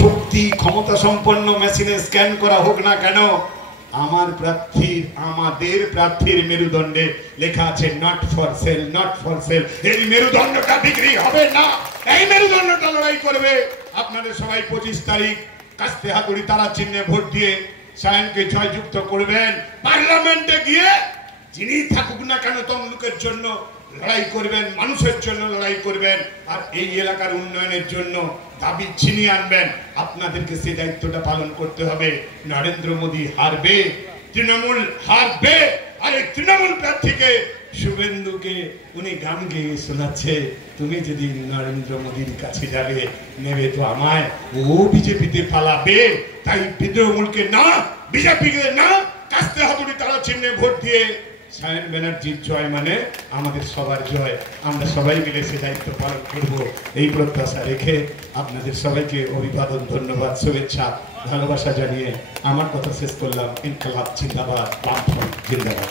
শক্তি ক্ষমতা সম্পন্ন মেশিনে স্ক্যান করা হোক না কেন, আমাদের প্রার্থীর মেরুদণ্ডে লেখা আছে not for sale, not for sale. এই মেরুদণ্ডটা বিক্রি হবে না, এই মেরুদণ্ডটা লড়াই করবে। আপনাদের সবাই 25 তারিখ কাস্তে হাতুড়ি তারা চিহ্নে ভোট দিয়ে সায়নকে জয়যুক্ত করবেন। পার্লামেন্টে গিয়ে যিনি থাকুক না কেন তমলুকের জন্য লড়াই করবেন, মানুষের জন্য লড়াই করবেন, আর এই এলাকার উন্নয়নের জন্য দাবি ছিনিয়ে আনবেন। আপনাদেরকে সেই দায়িত্বটা পালন করতে হবে। নরেন্দ্র মোদী হারবে, তৃণমূল হারবে। আর এই তৃণমূল প্রার্থীকে শুভেন্দুকে উনি গান গেয়ে শোনাচ্ছে, তুমি যদি নরেন্দ্র মোদীর কাছে যাবে নেবে তো আমায়, ও বিজেপিতে পালাবে। তাই তৃণমূলকে না, বিজেপিকে না, কাস্তে হাতুড়ি তারা চিহ্নে ভোট দিয়ে সায়ন ব্যানার্জির জয় মানে আমাদের সবার জয়। আমরা সবাই মিলে সে দায়িত্ব পালন করব এই প্রত্যাশা রেখে আপনাদের সবাইকে অভিবাদন, ধন্যবাদ, শুভেচ্ছা, ভালোবাসা জানিয়ে আমার কথা শেষ করলাম। ইনকলাব জিন্দাবাদ, বামফ্রন্ট জিন্দাবাদ।